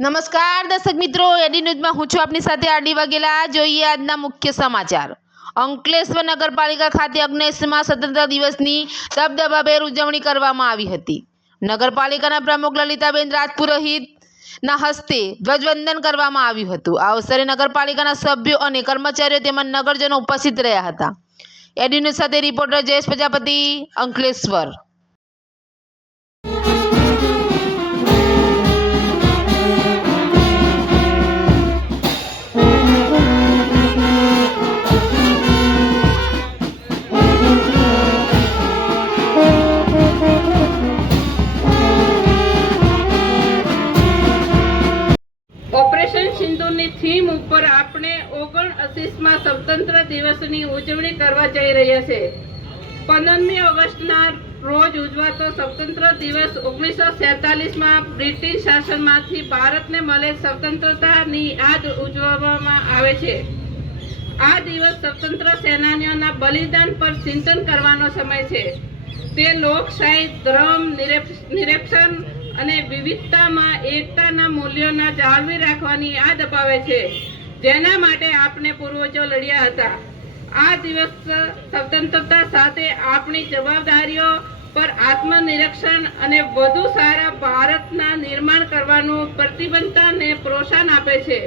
નમસ્કાર દર્શક મિત્રો, એડી ન્યૂઝમાં હું છું આપની સાથે આરડી વાઘેલા। જોઈએ આજના મુખ્ય સમાચાર। અંકલેશ્વર નગરપાલિકા ખાતે 19મા સ્વતંત્ર દિવસની દબદબાભેર ઉજવણી કરવામાં આવી હતી। નગરપાલિકાના પ્રમુખ લલિતાબેન રાજપુરોહિતના હસ્તે ધ્વજવંદન કરવામાં આવ્યું હતું। આ અવસરે નગરપાલિકાના સભ્યો અને કર્મચારીઓ તેમજ નગરજનો ઉપસ્થિત રહ્યા હતા। એડી ન્યૂઝ સાથે રિપોર્ટર જયેશ પ્રજાપતિ, અંકલેશ્વર। ઓપરેશન સિંદૂરની થીમ ઉપર આપણે 79મા સ્વતંત્ર દિવસની ઉજવણી કરવા જઈ રહ્યા છે। 15મી ઓગસ્ટના રોજ ઉજવાતો સ્વતંત્ર દિવસ 1947માં બ્રિટિશ શાસનમાંથી ભારતને મળેલ સ્વતંત્રતાની યાદ ઉજવવામાં આવે છે। આ દિવસ સ્વતંત્ર સેનાનીઓના બલિદાન પર ચિંતન કરવાનો સમય છે। તે લોકશાહી, ધર્મ નિરપેક્ષતા અને વિવિધતામાં એકતાના મૂલ્યોના જાળવી રાખવાની યાદ અપાવે છે, જેના માટે આપણે પૂર્વજો લડ્યા હતા। આ દિવસ સ્વતંત્રતા સાથે આપણી જવાબદારીઓ પર આત્મનિરીક્ષણ અને વધુ સારા ભારતના નિર્માણ કરવાનું પ્રતિબદ્ધતાને પ્રોત્સાહન આપે છે।